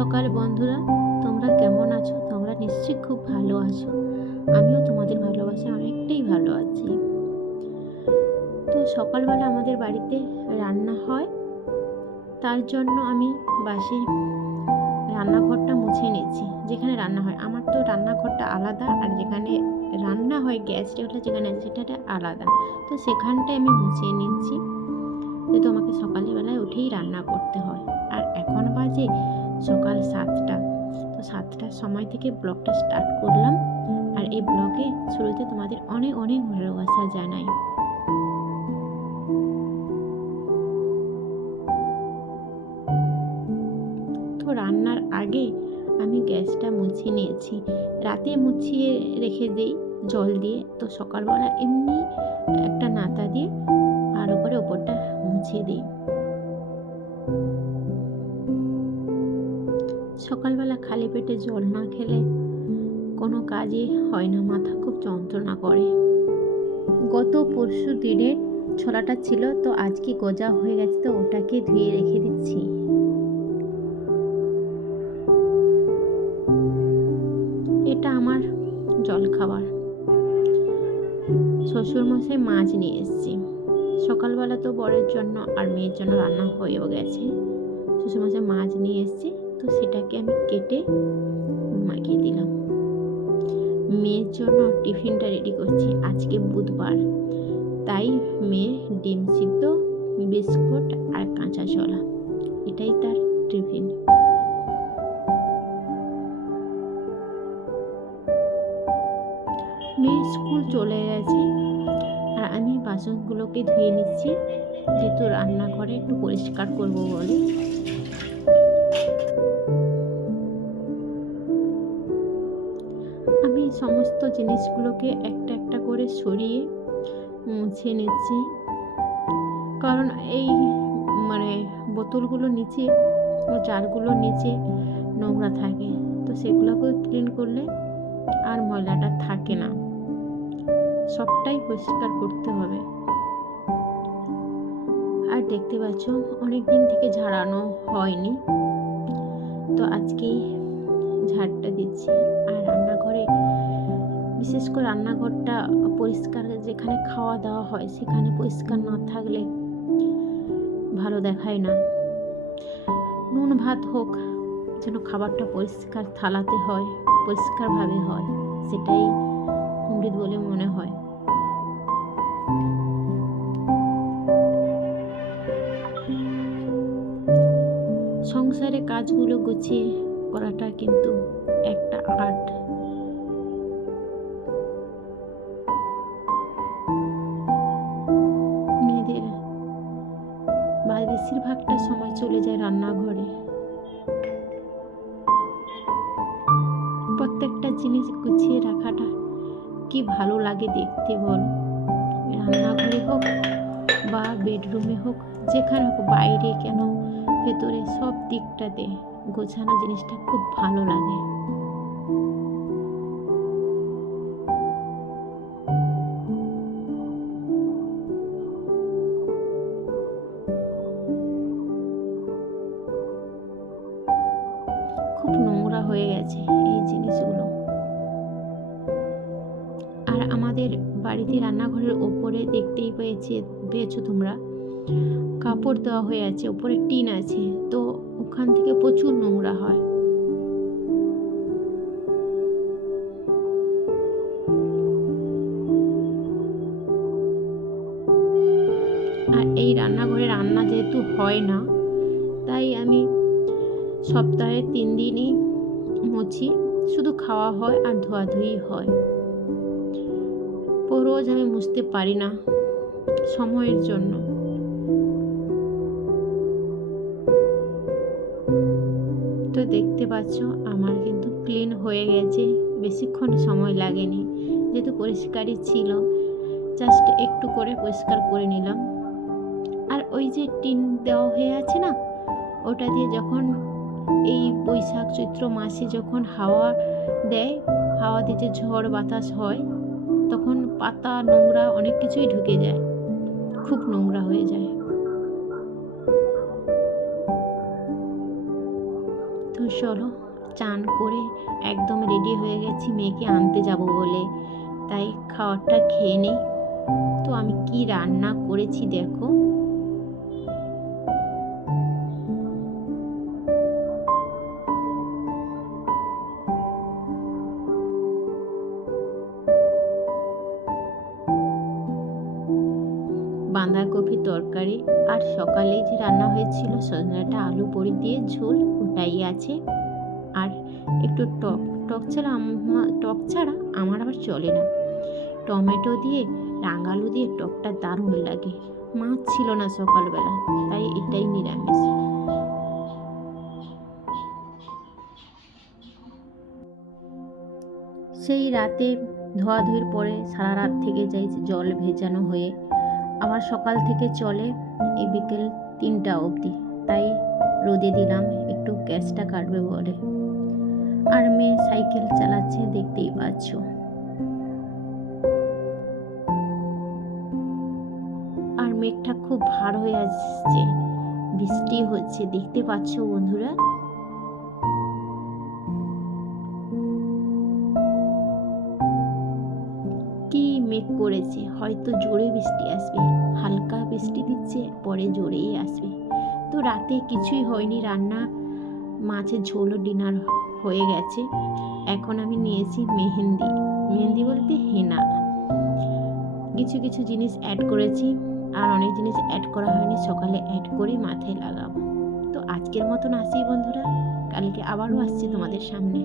সকাল বন্ধুরা, তোমরা কেমন আছো? তোমরা নিশ্চয়ই খুব ভালো আছো। আমিও তোমাদের ভালোবাসায় অনেকটাই ভালো আছি। তো সকালবেলা আমাদের বাড়িতে রান্না হয়, তার জন্য আমি বাসি রান্নাঘরটা মুছে নিচ্ছি। যেখানে রান্না হয়, আমার তো রান্নাঘরটা আলাদা, আর যেখানে রান্না হয় গ্যাসটা যেখানে আছে সেটা আলাদা। তো সেখানটায় আমি মুছিয়ে নিচ্ছি, যেহেতু আমাকে সকালবেলায় উঠেই রান্না করতে হয়। আর এখন বাজে সকাল 7টা। তো 7টার সময় থেকে ব্লগটা স্টার্ট করলাম, আর এই ব্লগে শুরুতে তোমাদের অনেক অনেক ভালোবাসা জানাই। তো রান্নার আগে আমি গ্যাসটা মুছিয়ে নিয়েছি, রাতে মুছিয়ে রেখে দিই জল দিয়ে। তো সকালবেলা এমনি একটা নাতা দিয়ে ভালো করে ওপরটা মুছিয়ে দিই। সকালবেলা খালি পেটে জল না খেলে কোনো কাজই হয় না, মাথা খুব যন্ত্রণা করে। গত পরশু দিনের ছোলাটা ছিল, তো আজকে গজা হয়ে গেছে, তো ওটাকে ধুয়ে রেখে দিচ্ছি। এটা আমার জলখাবার। শ্বশুরমশাই মাছ নিয়ে এসেছি। সকালবেলা তো বরের জন্য আর মেয়ের জন্য রান্না হয়েও গেছে। শ্বশুরমশাই মাছ নিয়ে এসেছি, তো সেটাকে আমি কেটে মাখিয়ে দিলাম। মেয়ের জন্য টিফিনটা রেডি করছি। আজকে বুধবার, তাই মেয়ে ডিম সিদ্ধ, বিস্কুট আর কাঁচা ছোলা, এটাই তার টিফিন। মেয়ে স্কুল চলে গেছে, আর আমি বাসনগুলোকে ধুয়ে নিচ্ছি, যেহেতু রান্নাঘরে একটু পরিষ্কার করব বলে। আমি সমস্ত জিনিসগুলোকে একটা একটা করে সরিয়ে মুছে নিচ্ছি, কারণ এই বোতলগুলো নিচে ও জারগুলো নিচে নোংরা থাকে, তো সেগুলোকে ক্লিন করলে আর ময়লাটা থাকে না। সবটাই পরিষ্কার করতে হবে। আর দেখতে পাচ্ছ অনেক দিন থেকে ঝাড়ানো হয়নি, তো আজকেই ঝাড়টা দিচ্ছি। আর রান্নাঘরে, বিশেষ করে রান্নাঘরটা পরিষ্কার, যেখানে খাওয়া দাওয়া হয় সেখানে পরিষ্কার না থাকলে ভালো দেখায় না। নুন ভাত হোক, যেন খাবারটা পরিষ্কার থালাতে হয়, পরিষ্কারভাবে হয়, সেটাই অমৃত বলে মনে হয়। সংসারে কাজগুলো গুছিয়ে করাটা কিন্তু একটা আর্ট। মেয়েদের বেশিরভাগটা সময় চলে যায় রান্নাঘরে। প্রত্যেকটা জিনিস গুছিয়ে রাখাটা কি ভালো লাগে দেখতে বল। রান্নাঘরে হোক বা বেডরুমে হোক, যেখানে হোক, বাইরে কেন ভেতরে, সব দিকটাতে গোছানো জিনিসটা খুব ভালো লাগে। খুব নোংরা হয়ে গেছে এই জিনিসগুলো। আর আমাদের বাড়িতে রান্নাঘরের ওপরে দেখতেই পেয়েছো তোমরা, কাপড় দেওয়া হয়ে আছে, ওপরে টিন আছে, তো ওখান থেকে প্রচুর নোংরা হয়। আর এই রান্নাঘরে রান্না যেহেতু হয় না, তাই আমি সপ্তাহে 3 দিনই মুছি, শুধু খাওয়া হয় আর ধোয়াধুয়ি হয়। রোজ আমি মুছতে পারি না সময়ের জন্য। তো দেখতে পাচ্ছ আমার কিন্তু ক্লিন হয়ে গেছে, বেশিক্ষণ সময় লাগেনি, যেহেতু পরিষ্কারই ছিল, জাস্ট একটু করে পরিষ্কার করে নিলাম। আর ওই যে টিন দেওয়া হয়ে আছে না, ওটা দিয়ে যখন এই বৈশাখ চৈত্র মাসে যখন হাওয়া দেয়, হাওয়া দিতে ঝড় বাতাস হয়, তখন পাতা নোংরা অনেক কিছুই ঢুকে যায়, খুব নোংরা হয়ে যায়। তো চলো, চান করে একদম রেডি হয়ে গেছি মেয়েকে আনতে যাব বলে, তাই খাবারটা খেয়ে নেই। তো আমি কি রান্না করেছি দেখো। বাঁধাকপি তরকারি, আর সকালে যে রান্না হয়েছিল সজনাটা আলু বড়ি দিয়ে ঝোল, ওটাই আছে। আর একটু টক টক ছাড়া আমার আবার চলে না। টমেটো দিয়ে রাঙালু দিয়ে টকটা দারুণ লাগে। মাছ ছিল না সকালবেলা, তাই এটাই নিরামিষ। সেই রাতে ধোয়াধুয়ির পরে সারা রাত থেকে যাই জল ভেজানো হয়ে, আবার সকাল থেকে চলে এই বিকেল 3টা অবধি। তাই রোদে দিলাম একটু গ্যাসটা কাটবে বলে। আর মেয়ে সাইকেল চালাচ্ছে, দেখতেই পাচ্ছ। আর মেঘটা খুব ভার হয়ে আসছে, বৃষ্টি হচ্ছে, দেখতে পাচ্ছ বন্ধুরা। কি মেঘ করেছে, হয়তো জোরে বৃষ্টি আসবে। হালকা বৃষ্টি দিচ্ছে, পরে জোরেই আসবে। তো রাতে কিছুই হয়নি রান্না, মাছের ঝোল ডিনার হয়ে গেছে। এখন আমি নিয়েছি মেহেন্দি বলতে হেনা। কিছু কিছু জিনিস অ্যাড করেছি, আর অনেক জিনিস অ্যাড করা হয়নি, সকালে অ্যাড করে মাথায় লাগাবো। তো আজকের মতন আসি বন্ধুরা, কালকে আবারও আসছি তোমাদের সামনে।